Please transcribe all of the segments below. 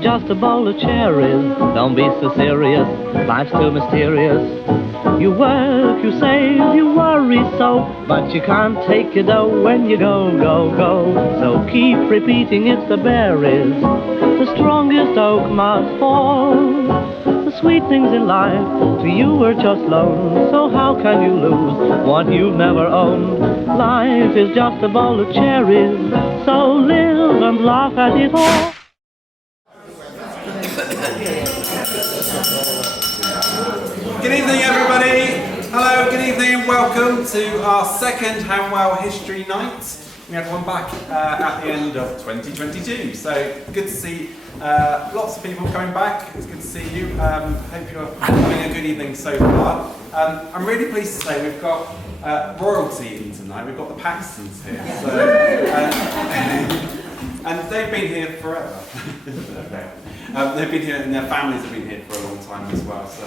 is just a bowl of cherries. Don't be so serious, life's too mysterious. You work, you save, you worry so, but you can't take your dough when you go, go, go. So keep repeating it's the berries. The strongest oak must fall. The sweet things in life to you are just loans. So how can you lose what you've never owned? Life is just a bowl of cherries. So live and laugh at it all. Good evening, everybody. Hello, good evening and welcome to our second Hanwell History Night. We had one back at the end of 2022, so good to see lots of people coming back. It's good to see you. Hope you're having a good evening so far. I'm really pleased to say we've got royalty in tonight. We've got the Paxtons here. So, and they've been here forever. They've been here and their families have been here for a long time as well. So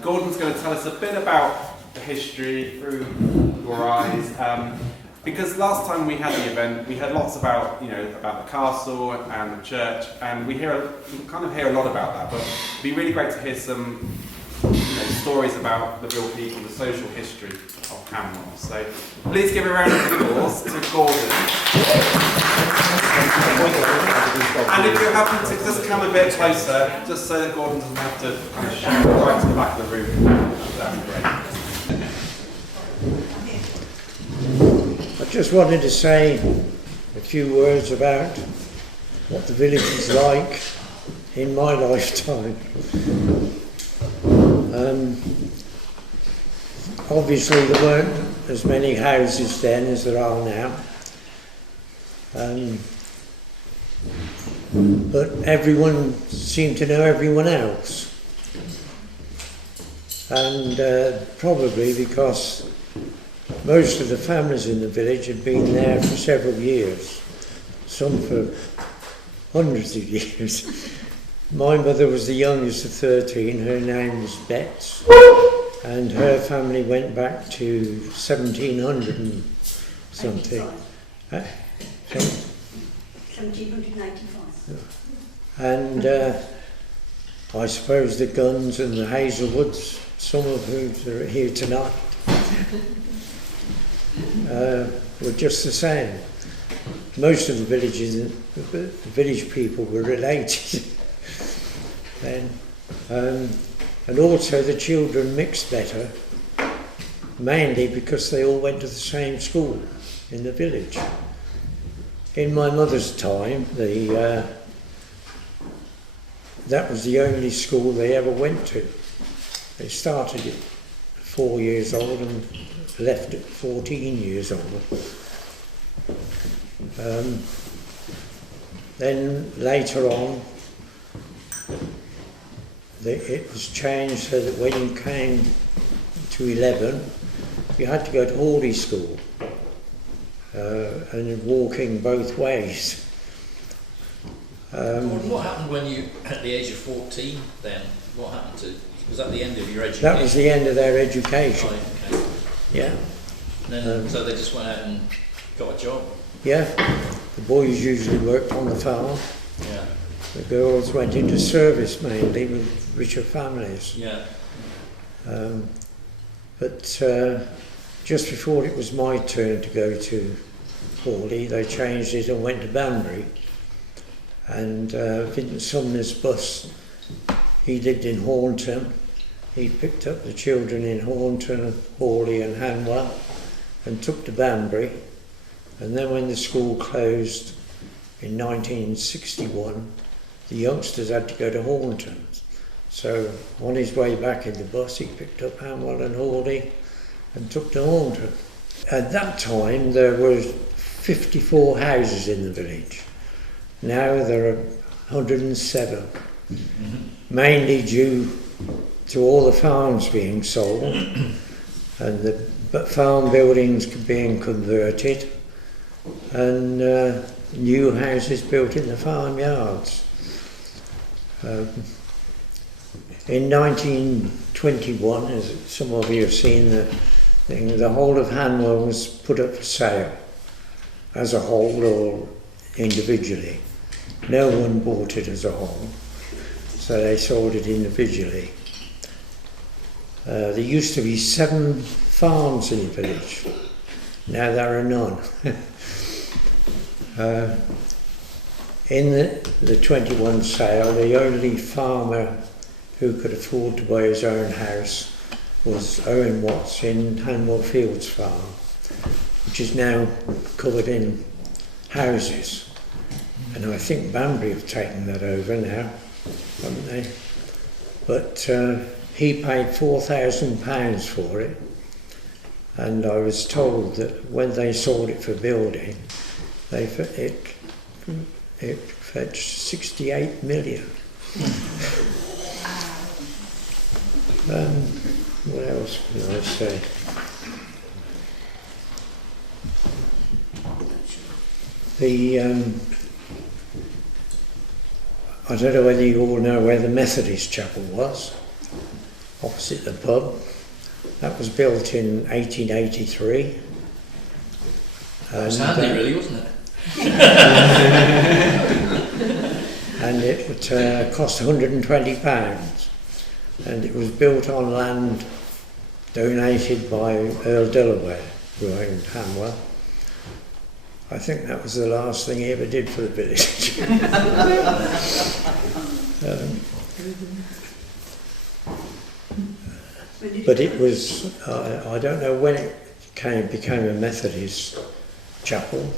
Gordon's going to tell us a bit about the history through your eyes. Because last time we had the event, we heard lots about about the castle and the church, and we kind of hear a lot about that. But it'd be really great to hear some stories about the real people, the social history of Hanwell. So please give a round of applause to Gordon. And if you're happy to just come a bit closer, just so that Gordon doesn't have to kind of shout right to the back of the room, that'd be great. I just wanted to say a few words about what the village is like in my lifetime. Obviously there weren't as many houses then as there are now. But everyone seemed to know everyone else. And probably because most of the families in the village had been there for several years, some for hundreds of years. My mother was the youngest of 13, her name was Betts, and her family went back to 1700 and something. 1795. And I suppose the Guns and the Hazelwoods, some of whom are here tonight, were just the same. Most of the village people were related then. And also the children mixed better, mainly because they all went to the same school in the village. In my mother's time, that was the only school they ever went to. They started at 4 years old and left at 14 years old. Then later on, it was changed so that when you came to 11, you had to go to Hawley School, and walking both ways. What happened when you, at the age of 14 then? What happened to, was that the end of your education? That was the end of their education. Right, okay. Yeah. Then, so they just went out and got a job? Yeah. The boys usually worked on the farm. Yeah. The girls went into service mainly with richer families. Yeah. But just before it was my turn to go to Hawley, they changed it and went to Banbury. And Vincent Sumner's bus, he lived in Hornton. He picked up the children in Hornton, Hawley and Hanwell and took to Banbury. And then when the school closed in 1961, the youngsters had to go to Hornton. So on his way back in the bus, he picked up Hanwell and Hawley and took to Hornton. At that time, there were 54 houses in the village. Now there are 107, mainly due to all the farms being sold and the farm buildings being converted and new houses built in the farmyards. In 1921, as some of you have seen the thing, the whole of Hanwell was put up for sale as a whole or individually. No one bought it as a whole, so they sold it individually. There used to be 7 farms in the village. Now there are none. In the 21 sale, the only farmer who could afford to buy his own house was Owen Watts in Hanwell Fields farm, which is now covered in houses. And I think Banbury have taken that over now, haven't they? But he paid £4,000 for it, and I was told that when they sold it for building, it fetched 68 million. What else can I say? I don't know whether you all know where the Methodist chapel was, opposite the pub. That was built in 1883. It was handy, really, wasn't it? And it would cost £120, and it was built on land donated by Earl Delaware, who owned Hanwell. I think that was the last thing he ever did for the village. But it was, I don't know when it became a Methodist chapel,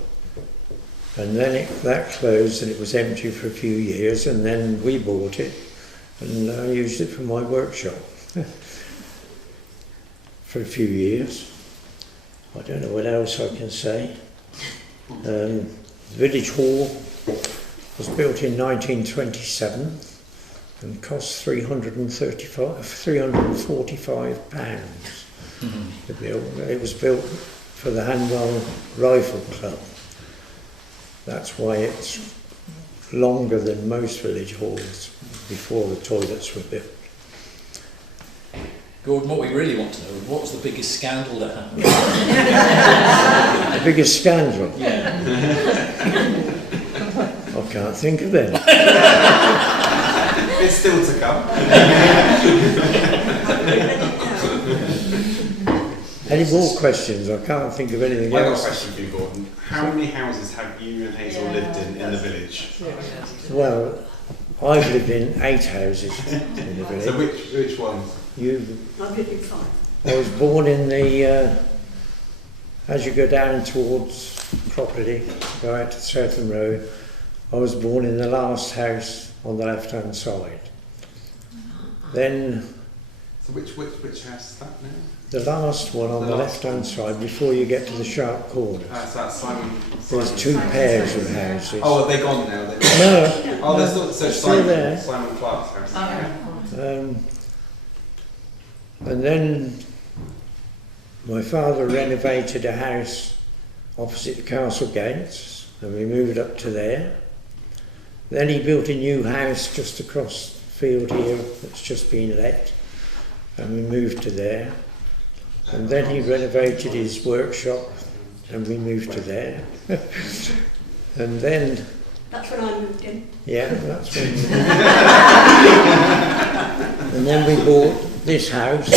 and then that closed and it was empty for a few years, and then we bought it and I used it for my workshop for a few years. I don't know what else I can say. The village hall was built in 1927 and cost £345 to build. It was built for the Hanwell Rifle Club. That's why it's longer than most village halls before the toilets were built. Gordon, what we really want to know is what was the biggest scandal that happened? The biggest scandal? Yeah. I can't think of them. It's still to come. Any more questions? I can't think of anything I've got a else. question for you, Gordon. How many houses have you and Hazel lived in the village? Well, I've lived in 8 houses in the village. So which ones? I've lived in 5. I was born in the, as you go down towards property, go out to Southern Road, I was born in the last house on the left-hand side. Then So which house is that now? the last one on the left-hand side, before you get to the sharp corner, So that's Simon. there's 2 pairs of houses. Oh, are they gone now? No, Oh, they're still, so still there. Simon Clark's house. And then my father renovated a house opposite the castle gates, and we moved up to there. Then he built a new house just across the field here that's just been let, and we moved to there. And then he renovated his workshop, and we moved to there. And then, That's when I moved in. yeah, that's when. And then we bought this house,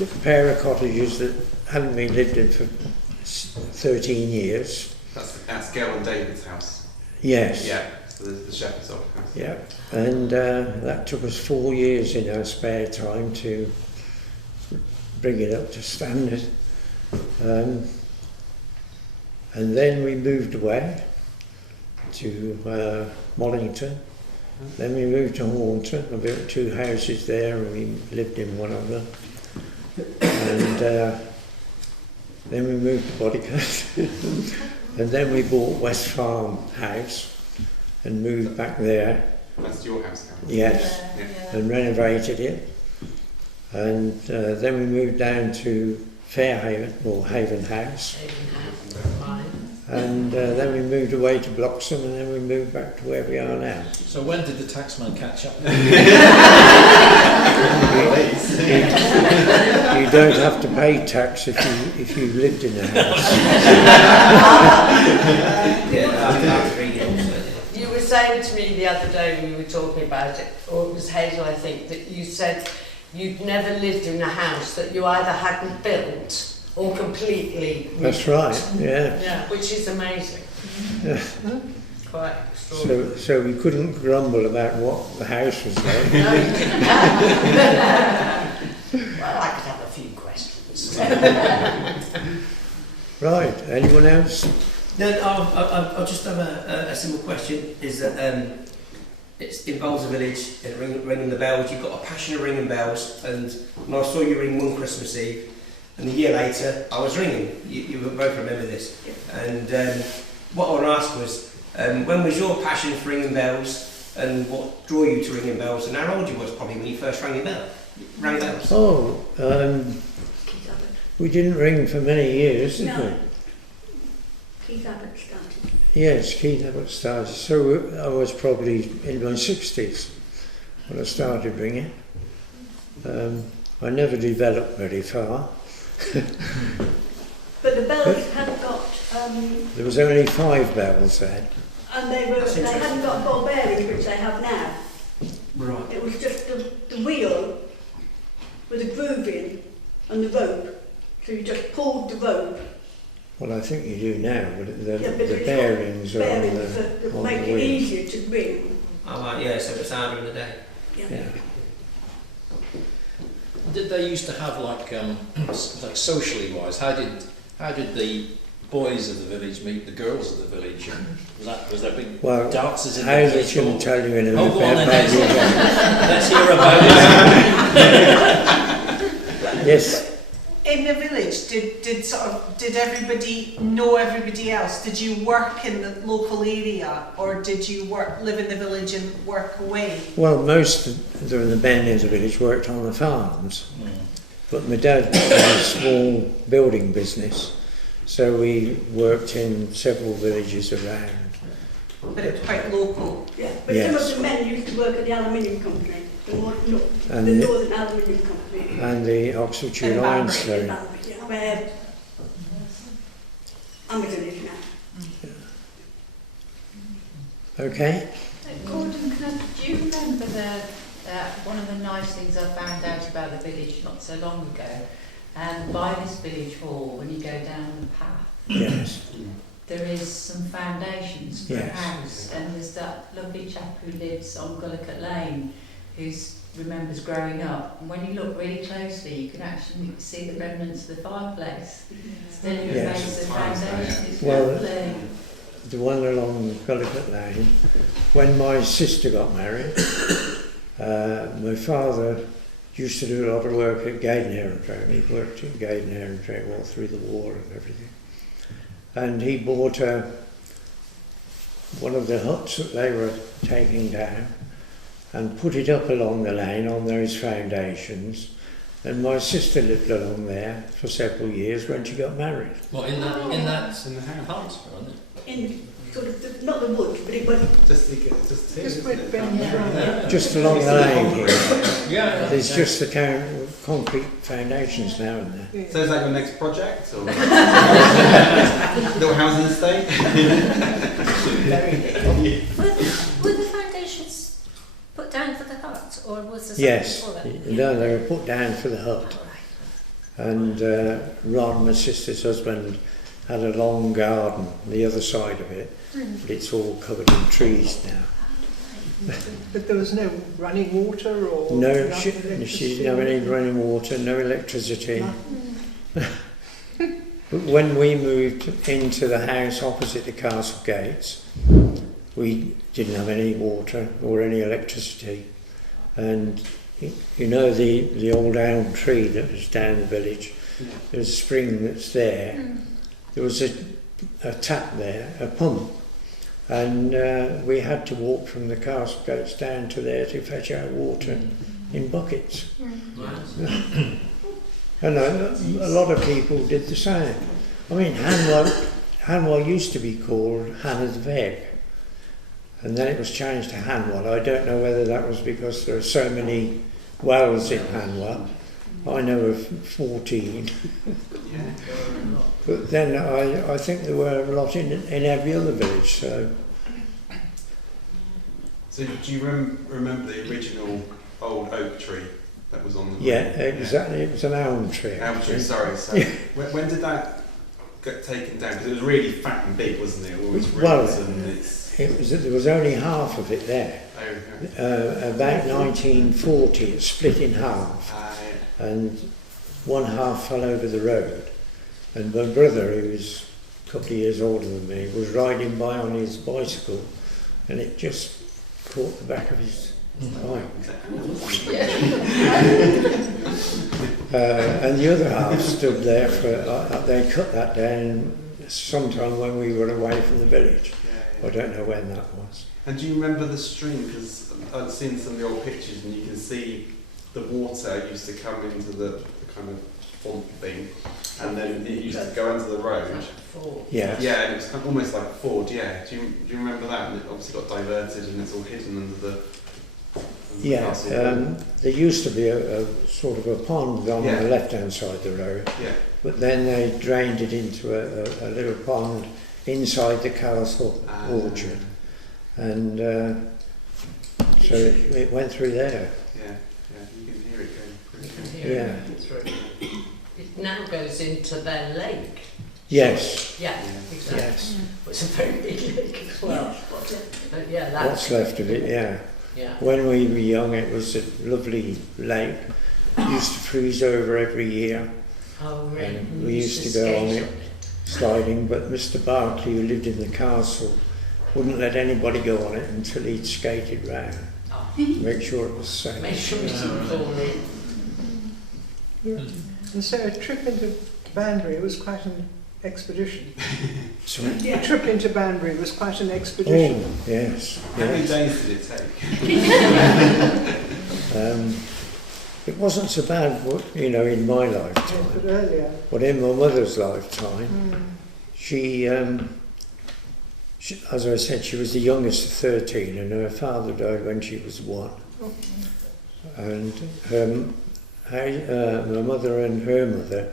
a pair of cottages that hadn't been lived in for 13 years. That's Gail and David's house. Yes. Yeah, so the shepherd's house. Yeah, and that took us 4 years in our spare time to bring it up to standard. And then we moved away to Mollington. Then we moved to Hornton. I built 2 houses there and we lived in one of them. And then we moved to Bodycote. And then we bought West Farm House and moved back there. That's your house now. Yes, Yeah. and renovated it. And then we moved down to Fairhaven, or Haven House. And then we moved away to Bloxham, and then we moved back to where we are now. So when did the taxman catch up? You don't have to pay tax if you lived in a house. You were saying to me the other day when we were talking about it, or it was Hazel, I think, that you said you'd never lived in a house that you either hadn't built or completely That's right, yeah. Yeah, which is amazing. Yeah. Quite extraordinary. So we couldn't grumble about what the house was like. No, you didn't. Well, I could have a few questions. Right, anyone else? No, I'll just have a simple question. Is that it involves a village and ringing the bells. You've got a passion of ringing bells, and when I saw you ring one Christmas Eve, and a year later I was ringing. You both remember this. And what I want to ask was, when was your passion for ringing bells, and what drew you to ringing bells, and how old you was probably when you first rang bells? Oh, we didn't ring for many years, did we? Keith Abbott started. Yes, Keith Abbott started. So I was probably in my 60s when I started ringing. I never developed very far. But the bells hadn't got, There was only 5 bells then. and they hadn't got ball bearings, which they have now. Right. It was just the wheel with a groove in and the rope. So you just pulled the rope. Well, I think you do now, but the it's bearings are on bearings the that on make the it wheel. easier to ring. Oh, right, yeah, so it's harder in the day. Yeah. Did they used to have like socially wise? How did the boys of the village meet the girls of the village? Was there big dances in the Hazel village? can tell you in a Go on then, minute. Hazel. Let's hear about it. Yes. In the village, did everybody know everybody else? Did you work in the local area, or did you live in the village and work away? Well, most of the men in the village worked on the farms, but my dad had a small building business, so we worked in several villages around. But it was quite local. Yeah, but Yes. some of the men used to work at the aluminium company, the Northern Aluminium Company. And the Oxfordshire And limestone. Where Amazon is now. Okay. Gordon, do you remember one of the nice things I found out about the village not so long ago? And by this village hall, when you go down the path, Yes. there is some foundations for a Yes. house, and there's that lovely chap who lives on Gullicott Lane who remembers growing up. And when you look really closely, you can actually see the remnants of the fireplace. Still Yes. remains the foundation. It's Well, lovely. The one along Gullicott Lane, when my sister got married, my father used to do a lot of work at Gaidenhair and Trail. He worked at Gaidenhair and Trail all through the war and everything. And he bought one of the huts that they were taking down and put it up along the lane on those foundations. And my sister lived along there for several years when she got married. Well, in the house, wasn't it? In sort of, not the woods, but it was Just Just along the lane here. Yeah. There's just the concrete foundations now and there. So is that your next project, or little housing estate? Were the foundations put down for the hut, or was there Yes, something before that? no, they were put down for the hut. And Ron, my sister's husband, had a long garden on the other side of it, but it's all covered in trees now. But there was no running water or No, she didn't have any running water, no electricity. But when we moved into the house opposite the castle gates, we didn't have any water or any electricity. And you know the old elm tree that was down the village, there's a spring that's there. There was a tap there, a pump, and we had to walk from the castle gates down to there to fetch our water in buckets. And a lot of people did the same. I mean, Hanwell used to be called Hanwell Village, and then it was changed to Hanwell. I don't know whether that was because there are so many wells in Hanwell. I know of 14. But then I think there were a lot in every other village, so So do you remember the original old oak tree that was on the Yeah, exactly. It was an elm tree. Elm tree, sorry. So when did that get taken down? Because it was really fat and big, wasn't it? All its roots and its... There was only half of it there. About 1940 it split in half, and one half fell over the road, and my brother, who was a couple of years older than me, was riding by on his bicycle, and it just caught the back of his bike. And the other half stood there for, they cut that down sometime when we were away from the village. I don't know when that was. And do you remember the stream? Because I've seen some of the old pictures and you can see the water used to come into the kind of font thing, and then it used to go under the road. Yes. Yeah, and it was kind of almost like a ford, yeah. Do you remember that? And it obviously got diverted and it's all hidden under the castle. There used to be a sort of a pond on the left-hand side of the road, but then they drained it into a little pond inside the castle orchard, and so it went through there. Yeah, you can hear it going. It now goes into their lake. Yes. Yeah, exactly. Yes. It's a very big lake as well. But yeah, that's what's left of it. Yeah. When we were young, it was a lovely lake. It used to freeze over every year. Oh, really? And we used to go on it sliding, but Mr. Barclay, who lived in the castle, wouldn't let anybody go on it until he'd skated round. Make sure it was safe. Make sure it didn't fall in. And so a trip into Banbury was quite an expedition. Sorry? A trip into Banbury was quite an expedition. Oh, yes. How many days did it take? It wasn't so bad, you know, in my lifetime. But earlier. But in my mother's lifetime, she, as I said, she was the youngest of 13, and her father died when she was 1. And my mother and her mother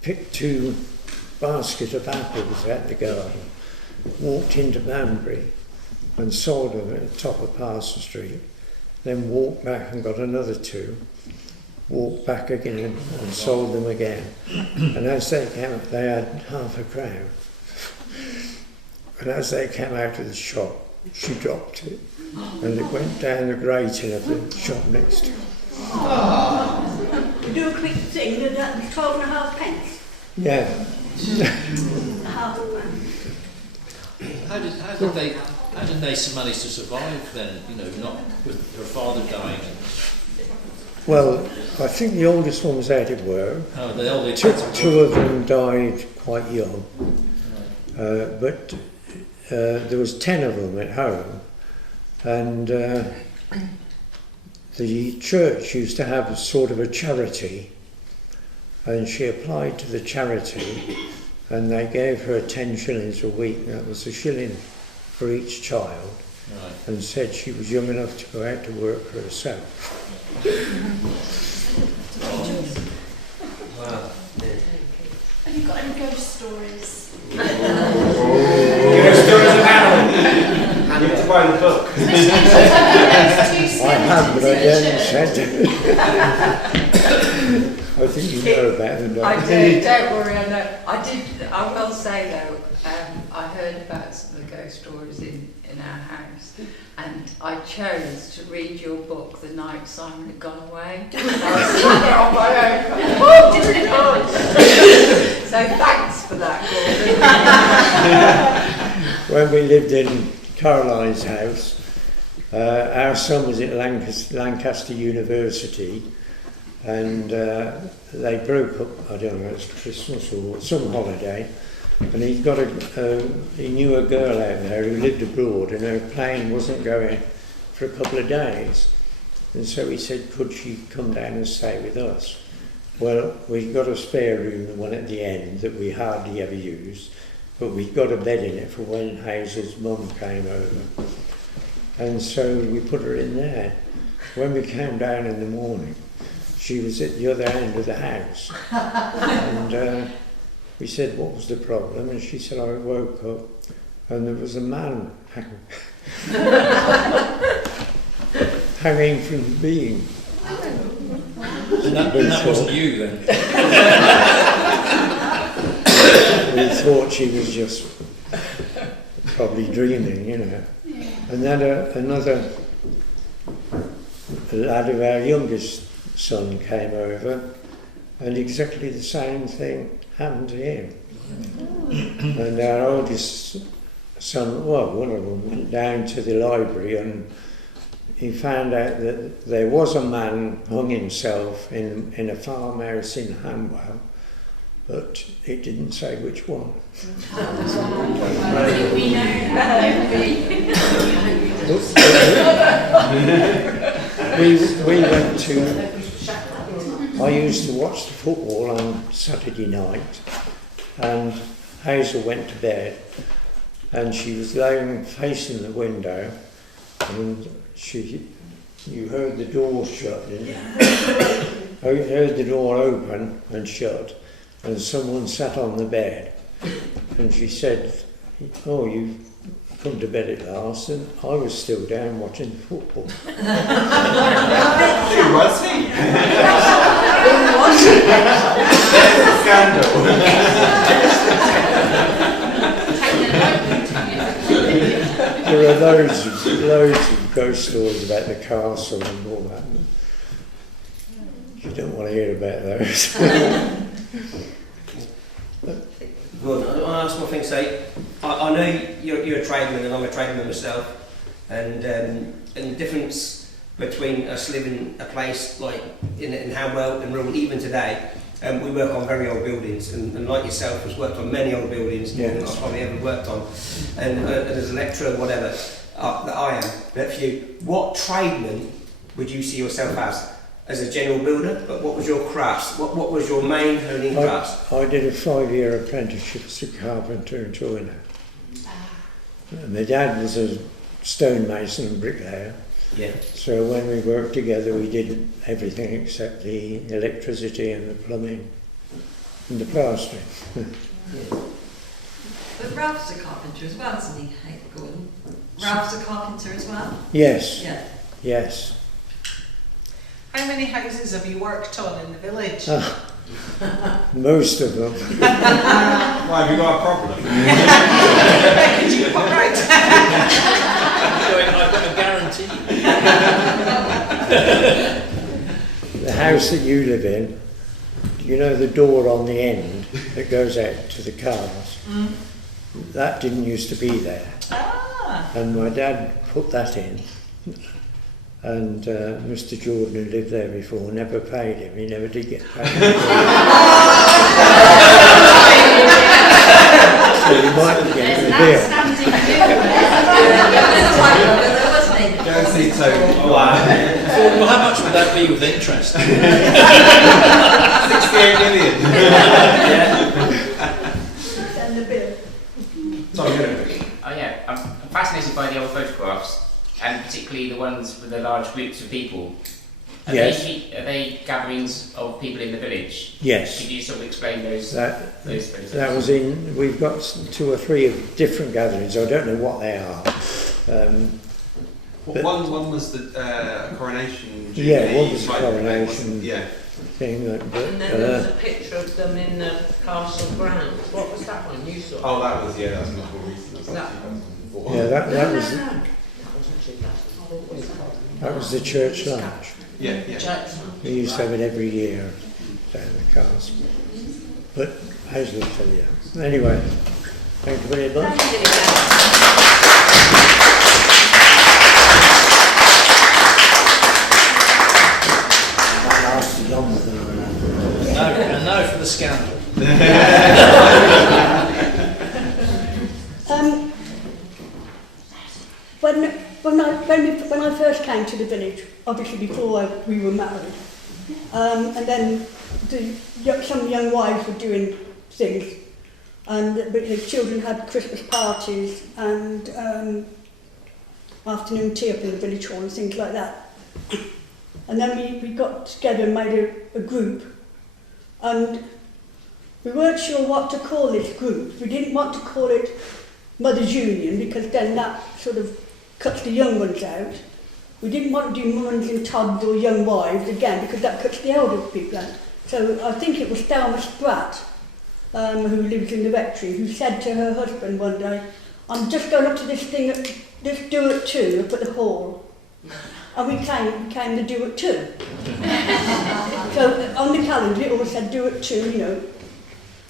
picked 2 baskets of apples out the garden, walked into Banbury and sold them at the top of Parson Street, then walked back and got another 2, walked back again and sold them again. And as they came up, they had half a crown. And as they came out of the shop, she dropped it, and it went down the grating of the shop next to her. To do a quick thing, that was 12.5 pence. Yeah. Half a pound. How did they manage to survive then? You know, not with her father dying. Well, I think the oldest one was out of work. Oh, the oldest. 2 of them died quite young, but there was 10 of them at home, and the church used to have a sort of a charity, and she applied to the charity, and they gave her 10 shillings a week. That was a shilling for each child, and said she was young enough to go out to work for herself. Wow. Have you got any ghost stories? Ghost stories of Hanwell. You have to buy the book. I have, but I didn't send it. I think you know about them, don't I you? do, don't worry, I know. I will say though, I heard about some of the ghost stories in our house, and I chose to read your book the night Simon had gone away. I was sitting there on my own, oh, didn't it go? So thanks for that, Gordon. When we lived in Caroline's house, our son was at Lancaster University, and they broke up, I don't know, it was Christmas or some holiday, and he knew a girl out there who lived abroad, and her plane wasn't going for a couple of days, and so he said, could she come down and stay with us? Well, we got a spare room, the one at the end, that we hardly ever used, but we got a bed in it for when Hazel's mum came over, and so we put her in there. When we came down in the morning, she was at the other end of the house, and we said, what was the problem? And she said, I woke up and there was a man hanging from the beam. And that wasn't you then? We thought she was just probably dreaming, you know. And then another lad of our youngest son came over, and exactly the same thing happened to him. And our oldest son, well, one of them, went down to the library and he found out that there was a man hung himself in a farmhouse in Hanwell, but it didn't say which one. we went to, I used to watch the football on Saturday night, and Hazel went to bed, and she was lying facing the window, and you heard the door shut, didn't you? You heard the door open and shut, and someone sat on the bed, and she said, "Oh, you've come to bed at last," and I was still down watching the football. Who was he? Who was he? There's the scandal. There are loads of ghost stories about the castle and all that. You don't want to hear about those. Good. I want to ask one thing. Say, I know you're a tradesman and I'm a tradesman myself, and the difference between us living a place like in Hanwell and rural even today. We work on very old buildings, and like yourself, has worked on many old buildings more than I've probably ever worked on. And as a lecturer, whatever that I am. But for you, what tradesman would you see yourself as a general builder? But what was your crafts? What was your main honing crafts? I did a 5-year apprenticeship as a carpenter and joiner. My dad was a stonemason and bricklayer. Yeah. So when we worked together, we did everything except the electricity and the plumbing and the plastering. But Ralph's a carpenter as well, isn't he, Gordon? Ralph's a carpenter as well? Yes. Yeah. Yes. How many houses have you worked on in the village? Most of them. Why, have you got a problem? Could you put right? I've got a guarantee. The house that you live in, you know the door on the end that goes out to the cars? That didn't used to be there. And my dad put that in. And Mr. Jordan, who lived there before, never paid him. He never did get paid. So you might be getting a deal. Go and see Toby. Wow. Well, how much would that be with interest? 68 million. Send the bill. Sorry, go. Oh yeah, I'm fascinated by the old photographs, and particularly the ones with the large groups of people. Are they gatherings of people in the village? Yes. Could you sort of explain those photos? That was in, we've got 2 or 3 of different gatherings. I don't know what they are. One was the coronation. Yeah, one was the coronation thing. And then there was a picture of them in the castle grounds. What was that one you saw? Oh, that was much more recent. That was like 2004. Yeah, that was the church lunch. Yeah. We used to have it every year down the castle. But Hazel will tell you. Anyway, thank you very much. That lasted longer than I remember. And now for the scandal. When I first came to the village, obviously before we were married, and then some young wives were doing things, and the children had Christmas parties and afternoon tea up in the village hall and things like that. And then we got together and made a group, and we weren't sure what to call this group. We didn't want to call it Mothers Union because then that sort of cuts the young ones out. we didn't want to do mums and tods or young wives again because that cuts the elder people out. So I think it was Thelma Spratt, who lives in the rectory, who said to her husband one day, I'm just going up to this thing, this do it too, up at the hall. And we came to do it too. So on the calendar it always said do it too, you know.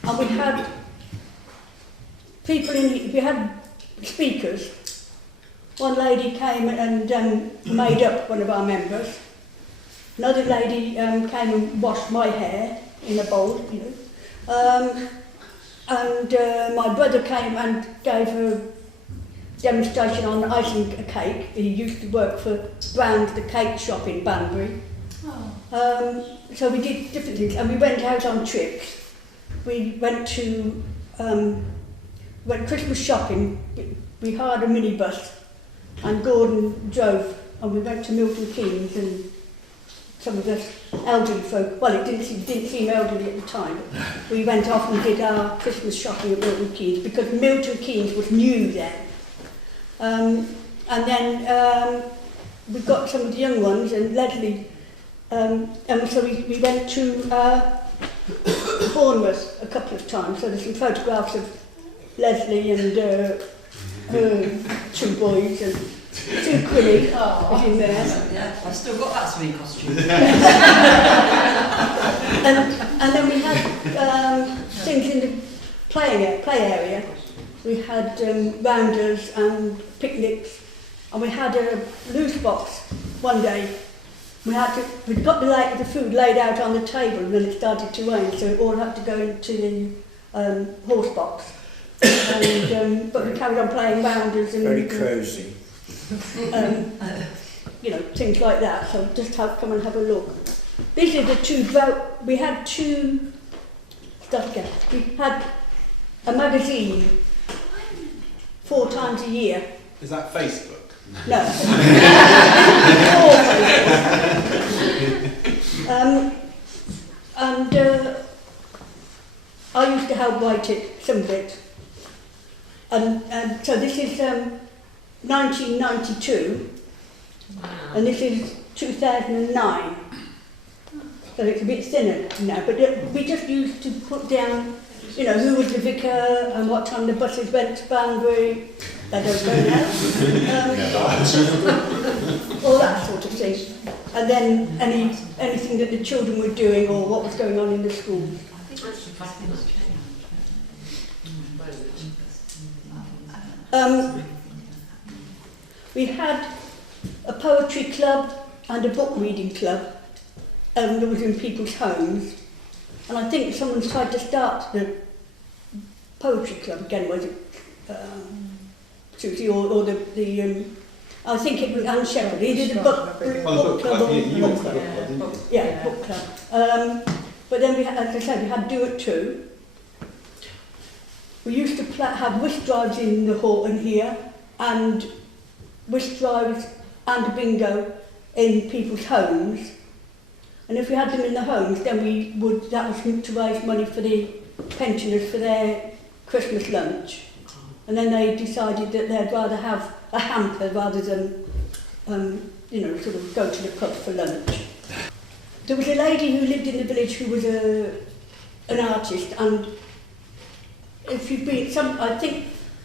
And we had people we had speakers. One lady came and made up one of our members. Another lady came and washed my hair in a bowl, you know. And my brother came and gave a demonstration on icing a cake. He used to work for Brand, the cake shop in Banbury. So we did different things, and we went out on trips. We went to went Christmas shopping. We hired a minibus, and Gordon drove, and we went to Milton Keynes, and some of us elderly folk, well, it didn't seem elderly at the time, but we went off and did our Christmas shopping at Milton Keynes, because Milton Keynes was new then. And then we got some of the young ones, and Leslie, and so we went to Bournemouth a couple of times, so there's some photographs of Leslie and her two boys, and Sue Quilly is in there. Yeah, I've still got that sweet costume. and then we had things in the play area. We had rounders and picnics, and we had a loose box one day. We'd got the food laid out on the table, and then it started to rain, so it all had to go into the horse box. And, but we carried on playing rounders and very cosy. You know, things like that. So just come and have a look. These are the two. We had two stuff. We had a magazine 4 times a year. Is that Facebook? No. And I used to help write it, some of it. And so this is 1992, and this is 2009. So it's a bit thinner now, but we just used to put down, you know, who was the vicar and what time the buses went to Banbury. They don't go now. All that sort of thing. And then anything that the children were doing or what was going on in the school. We had a poetry club and a book reading club that was in people's homes. And I think someone's tried to start the poetry club again, was it? Susie, or the I think it was Anne Shepherd. He did a book club. Yeah, book club. But then we had, as I said, we had Do It Too. We used to have whist drives in the hall in here, and whist drives and bingo in people's homes. And if we had them in the homes, then that was to raise money for the pensioners for their Christmas lunch. And then they decided that they'd rather have a hamper rather than, you know, sort of go to the pub for lunch. There was a lady who lived in the village who was an artist, and if you've been, I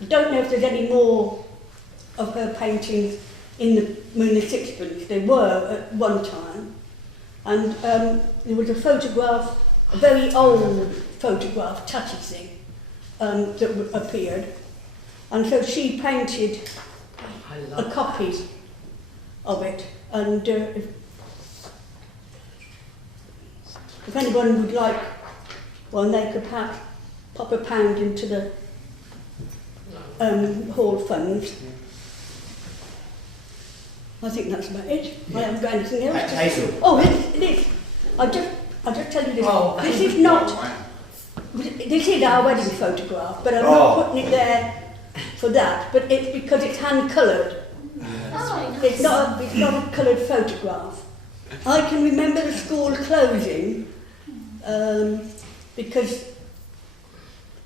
don't know if there's any more of her paintings in the Moon and Sixpence. There were at one time. And there was a photograph, a very old photograph, tatty thing, that appeared. And so she painted a copy of it. And if anyone would like one, they could perhaps pop £1 into the hall funds. I think that's about it. I haven't got anything else to say. Oh, it is. I'll just tell you this. Oh. This is not. This is our wedding photograph, but I'm not putting it there for that. But it's because it's hand coloured. It's not a coloured photograph. I can remember the school closing because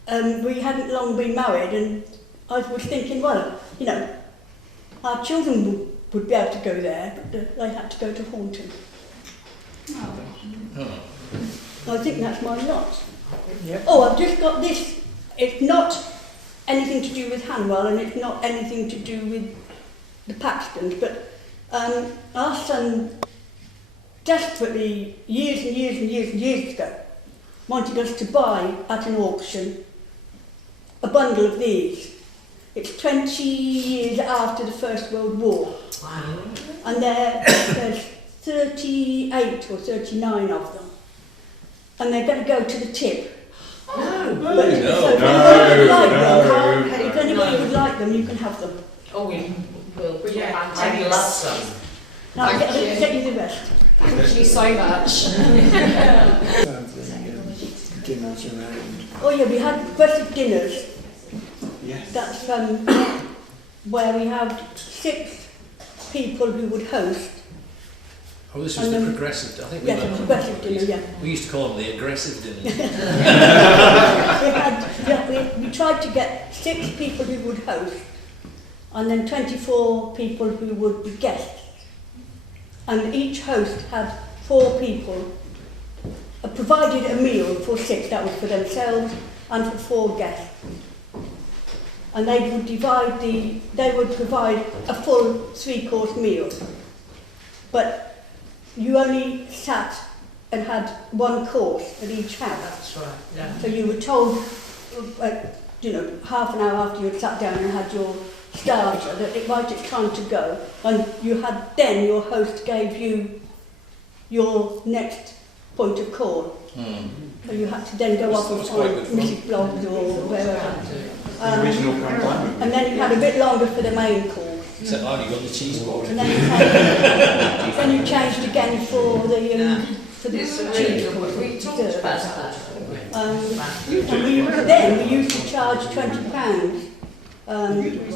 we hadn't long been married, and I was thinking, well, you know, our children would be able to go there, but they had to go to Hornton. I think that's my lot. Yep. Oh, I've just got this. It's not anything to do with Hanwell, and it's not anything to do with the Paxtons, but our son desperately, years ago, wanted us to buy at an auction a bundle of these. It's 20 years after the First World War. Wow. And there's 38 or 39 of them. And they're going to go to the tip. No. So if anybody would like them, you can have them. Oh, we will. Yeah, I'd love some. Now I'll get you the rest. Thank you so much. Dinners around. Oh yeah, we had requested dinners. Yes. That's where we have 6 people who would host. Oh, this was the progressive. I think we Yes, the progressive dinner, yeah. We used to call them the aggressive dinner. we tried to get 6 people who would host, and then 24 people who would be guests. And each host had 4 people, provided a meal for 6, that was for themselves, and for 4 guests. And they would provide a full 3-course meal. But you only sat and had 1 course at each house. That's right, yeah. So you were told, half an hour after you had sat down and had your starter, that it might it's time to go. And your host gave you your next point of call. So you had to then go off and find Mrs. Blogs or wherever. And then you had a bit longer for the main course. Except I only got the cheese board. And then you changed again for the cheese course. We talked about that. And we used to charge £20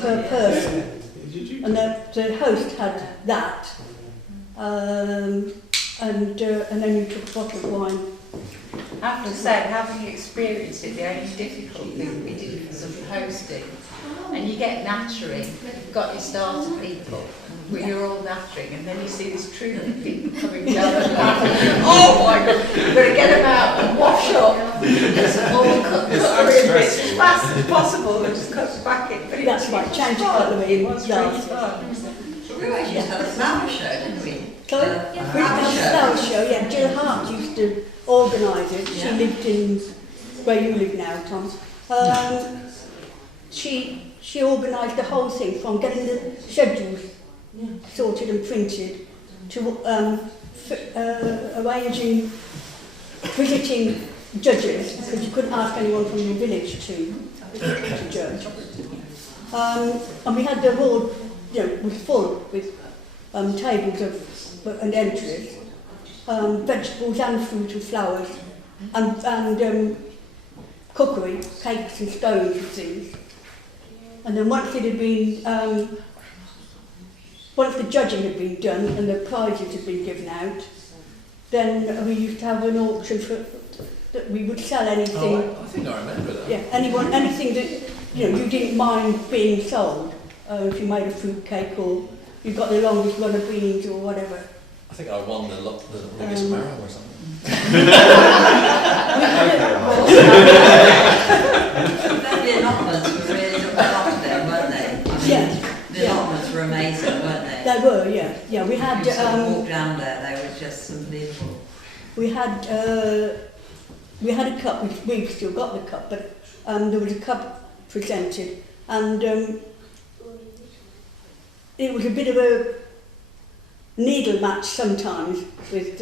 per person. And the host had that. And then you took a bottle of wine. I have to say, having experienced it, the only difficult thing we did was some hosting. And you get nattering, you've got your starter people, where you're all nattering, and then you see this troop of people coming down and laughing. Oh my God, you've got to get them out and wash up. It's all cut bits as fast as possible and just cut back in. But that's right, change cutlery. It was really fun. We always used to have a flower show, didn't we? Sorry? We had a flower show, yeah. Jill Hart used to organise it. She lived in where you live now, Tom. She organised the whole thing, from getting the schedules sorted and printed to arranging, visiting judges, because you couldn't ask anyone from your village to judge. And we had the hall, was full with tables and entries, vegetables and fruit and flowers, and cookery, cakes and scones and things. And then once it had been, once the judging had been done and the prizes had been given out, then we used to have an auction that we would sell anything. Oh, I think I remember that. Yeah, anything that you didn't mind being sold. If you made a fruit cake or you got the longest run of beans or whatever. I think I won the biggest marrow or something. The allotments were really looked after then, weren't they? Yeah. The allotments were amazing, weren't they? They were, yeah. Yeah, we had. You sort of walked down there, they were just unbelievable. We had a cup. We've still got the cup, but there was a cup presented, and it was a bit of a needle match sometimes with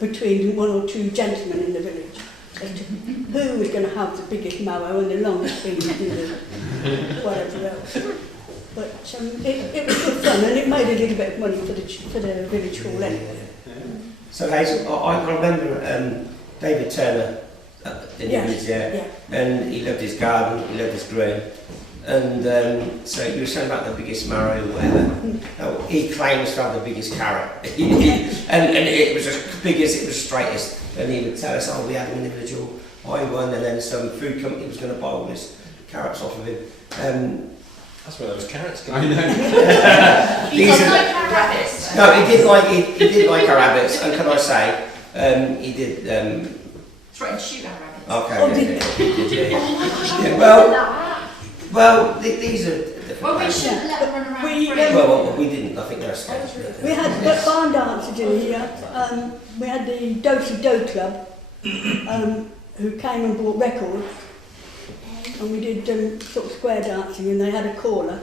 between 1 or 2 gentlemen in the village as to who was going to have the biggest marrow and the longest beans and the whatever else. But it was good fun, and it made a little bit of money for the village hall anyway. So Hazel, I remember David Turner in the village there, and he loved his garden, he loved his green. And so you were saying about the biggest marrow or whatever. He claims to have the biggest carrot. and it was as big as it was straightest. And he would tell us, we had an individual buy one, and then some food company was going to buy all his carrots off of him. That's where those carrots go. I know. He doesn't like our rabbits. No, he did like our rabbits, and can I say, he did. Threatened to shoot our rabbits. Okay. Oh, yeah, did yeah, he? he did, yeah. Oh my gosh, I Yeah, remember well, that. These are different. Well, we rabbits. shouldn't let them run around We, free. Well, we didn't. I think they're scared. We had barn dancers in here. We had the Do Club, who came and bought records, and we did sort of square dancing, and they had a caller.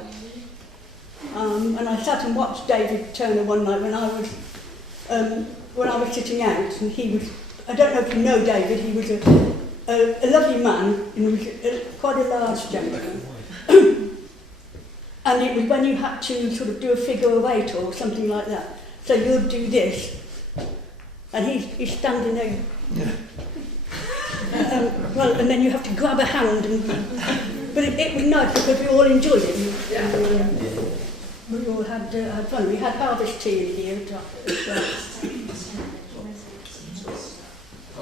And I sat and watched David Turner one night when I was sitting out, and he was. I don't know if you know David. He was a lovely man, and he was quite a large gentleman. And it was when you had to sort of do a figure of 8 or something like that. So you'd do this, and he's standing there. Well, and then you have to grab a hand, but it was nice because we all enjoyed it. We all had fun. We had harvest tea in here as well.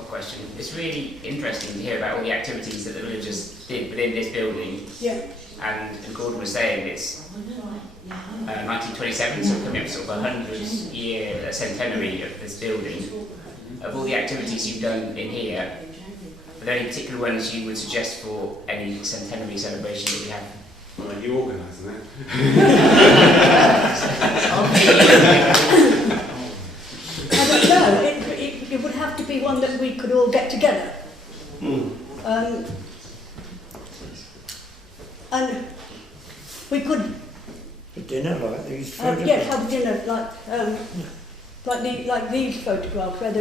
Question. It's really interesting to hear about all the activities that the villagers did within this building. Yeah. And Gordon was saying it's 1927, so coming up sort of 100-year centenary of this building. Of all the activities you've done in here, are there any particular ones you would suggest for any centenary celebration that we have? Well, you organising it? I don't know. It would have to be one that we could all get together. And we could. For dinner like these photographs? Yes, have dinner like these photographs where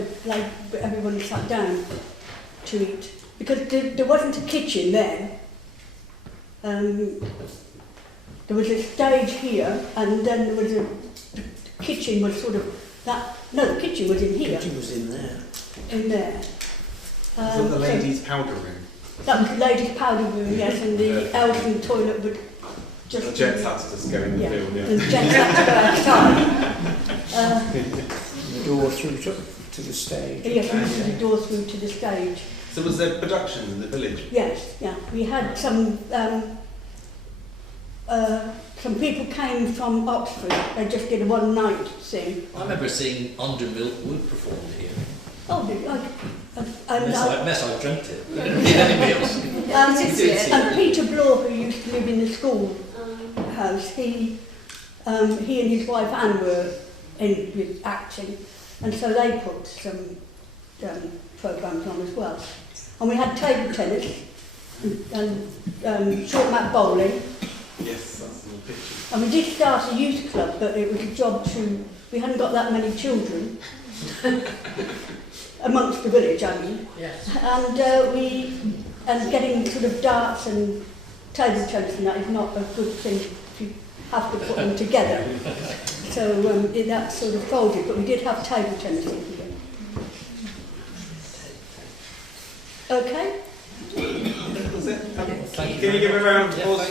everyone sat down to eat. Because there wasn't a kitchen then. There was a stage here, and then there was the kitchen was sort of that. No, the kitchen was in here. The kitchen was in there. In there. So the ladies' powder room. That was the ladies' powder room, yes, and the elderly toilet would just. The gents had to just go in the field, yeah. The gents had to go outside. The door through to the stage. Yes, and the door through to the stage. So was there production in the village? Yes, yeah. We had some people came from Oxford. They just did a one-night thing. I remember seeing Undermill Wood performed here. Oh, did you? Unless I dreamt it. And Peter Bloor, who used to live in the school house, he and his wife Anne were in with acting, and so they put some programmes on as well. And we had table tennis and short mat bowling. Yes, that's in the picture. And we did start a youth club, but it was a job we hadn't got that many children. Amongst the village, I mean. Yes. And getting sort of darts and table tennis and that is not a good thing if you have to put them together. So that sort of folded, but we did have table tennis in here. Okay? That was it. Can you give a round of applause?